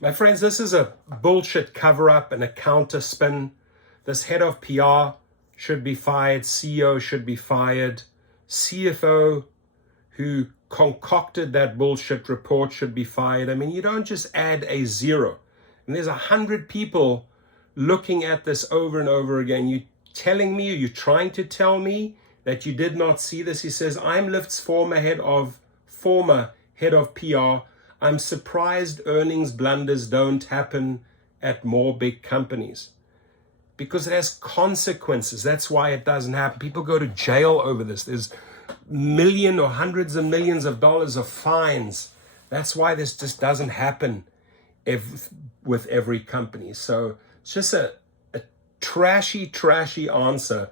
My friends, this is a bullshit cover-up and a counter spin. This head of PR should be fired. CEO should be fired. CFO who concocted that bullshit report should be fired. I mean, you don't just add a zero. And there's 100 people looking at this over and over again. You telling me, or you trying to tell me that you did not see this? He says, I'm Lyft's former head of PR. I'm surprised earnings blunders don't happen at more big companies because it has consequences. That's why it doesn't happen. People go to jail over this. There's million or hundreds of millions of dollars of fines. That's why this just doesn't happen with every company. So it's just a trashy answer.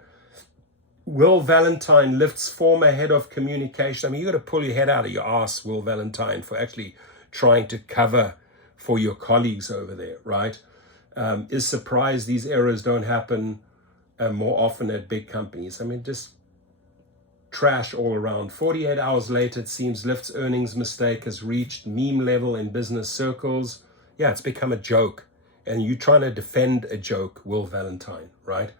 Will Valentine, Lyft's former head of communication. I mean, you got to pull your head out of your ass, Will Valentine, for actually trying to cover for your colleagues over there, right? Is surprised these errors don't happen more often at big companies. I mean, just trash all around. 48 hours later, it seems Lyft's earnings mistake has reached meme level in business circles. Yeah, it's become a joke. And you're trying to defend a joke, Will Valentine, right?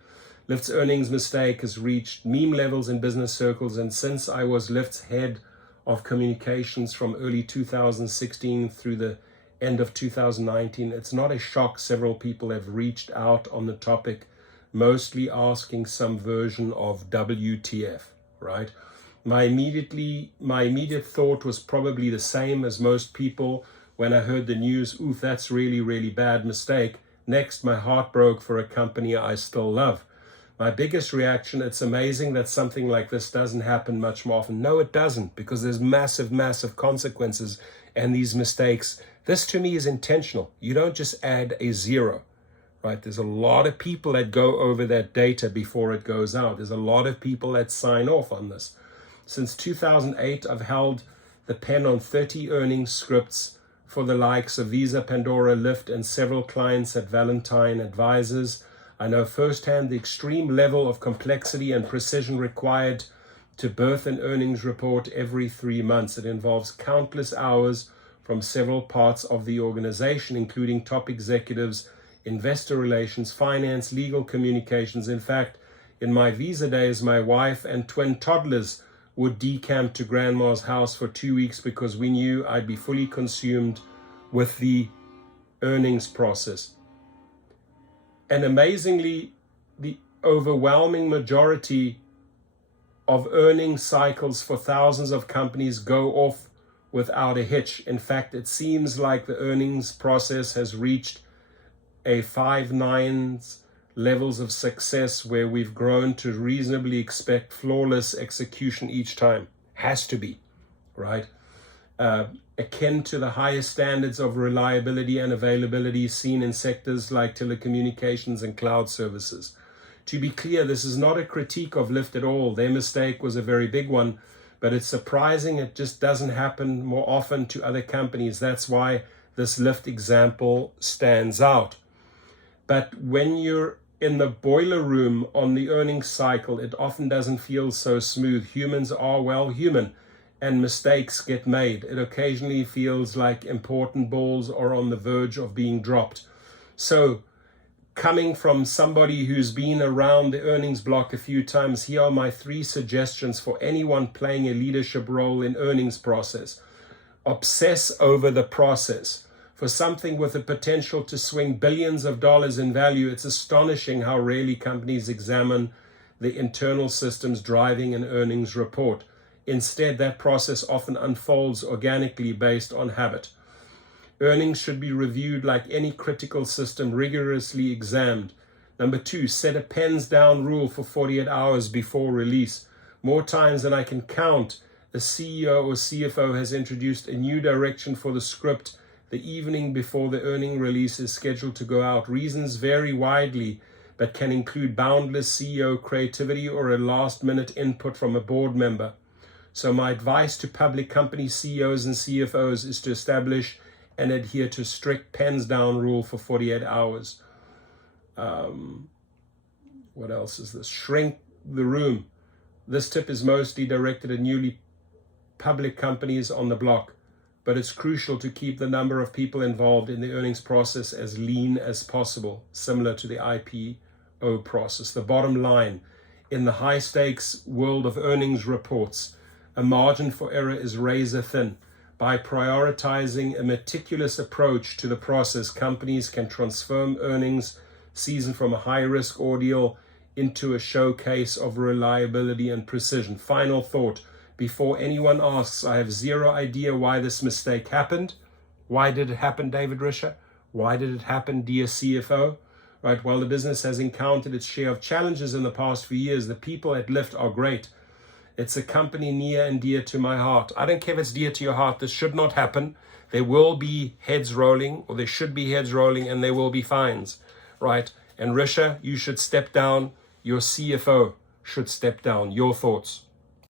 Lyft's earnings mistake has reached meme levels in business circles. And since I was Lyft's head of communications from early 2016 through the end of 2019, it's not a shock several people have reached out on the topic, mostly asking some version of WTF, right? My immediate thought was probably the same as most people when I heard the news. Oof, that's really, really bad mistake. Next, my heart broke for a company I still love. My biggest reaction, it's amazing that something like this doesn't happen much more often. No, it doesn't, because there's massive consequences and these mistakes. This to me is intentional. You don't just add a zero, right? There's a lot of people that go over that data before it goes out. There's a lot of people that sign off on this. Since 2008, I've held the pen on 30 earnings scripts for the likes of Visa, Pandora, Lyft, and several clients at Valentine Advisors. I know firsthand the extreme level of complexity and precision required to birth an earnings report every 3 months. It involves countless hours from several parts of the organization, including top executives, investor relations, finance, legal communications. In fact, in my Visa days, my wife and twin toddlers would decamp to grandma's house for 2 weeks because we knew I'd be fully consumed with the earnings process. And amazingly, the overwhelming majority of earnings cycles for thousands of companies go off without a hitch. In fact, it seems like the earnings process has reached a 5 nines levels of success where we've grown to reasonably expect flawless execution each time. Has to be, right? Akin to the highest standards of reliability and availability seen in sectors like telecommunications and cloud services. To be clear, this is not a critique of Lyft at all. Their mistake was a very big one, but it's surprising it just doesn't happen more often to other companies. That's why this Lyft example stands out. But when you're in the boiler room on the earnings cycle, it often doesn't feel so smooth. Humans are, well, human, and mistakes get made. It occasionally feels like important balls are on the verge of being dropped. So, coming from somebody who's been around the earnings block a few times, here are my 3 suggestions for anyone playing a leadership role in earnings process. Obsess over the process. For something with the potential to swing billions of dollars in value, it's astonishing how rarely companies examine the internal systems driving an earnings report. Instead, that process often unfolds organically based on habit. Earnings should be reviewed like any critical system, rigorously examined. Number 2, set a pens down rule for 48 hours before release. More times than I can count, a CEO or CFO has introduced a new direction for the script the evening before the earning release is scheduled to go out. Reasons vary widely, but can include boundless CEO creativity or a last-minute input from a board member. So my advice to public company CEOs and CFOs is to establish and adhere to strict pens down rule for 48 hours. What else is this? Shrink the room. This tip is mostly directed at newly public companies on the block. but it's crucial to keep the number of people involved in the earnings process as lean as possible, similar to the IPO process. The bottom line, in the high-stakes world of earnings reports, a margin for error is razor thin. By prioritizing a meticulous approach to the process, companies can transform earnings season from a high-risk ordeal into a showcase of reliability and precision. Final thought, before anyone asks, I have zero idea why this mistake happened. Why did it happen, David Risher? Why did it happen, dear CFO? Right, while the business has encountered its share of challenges in the past few years, the people at Lyft are great. It's a company near and dear to my heart. I don't care if it's dear to your heart. This should not happen. There will be heads rolling, or there should be heads rolling, and there will be fines, right? And Risha, you should step down. Your CFO should step down. Your thoughts?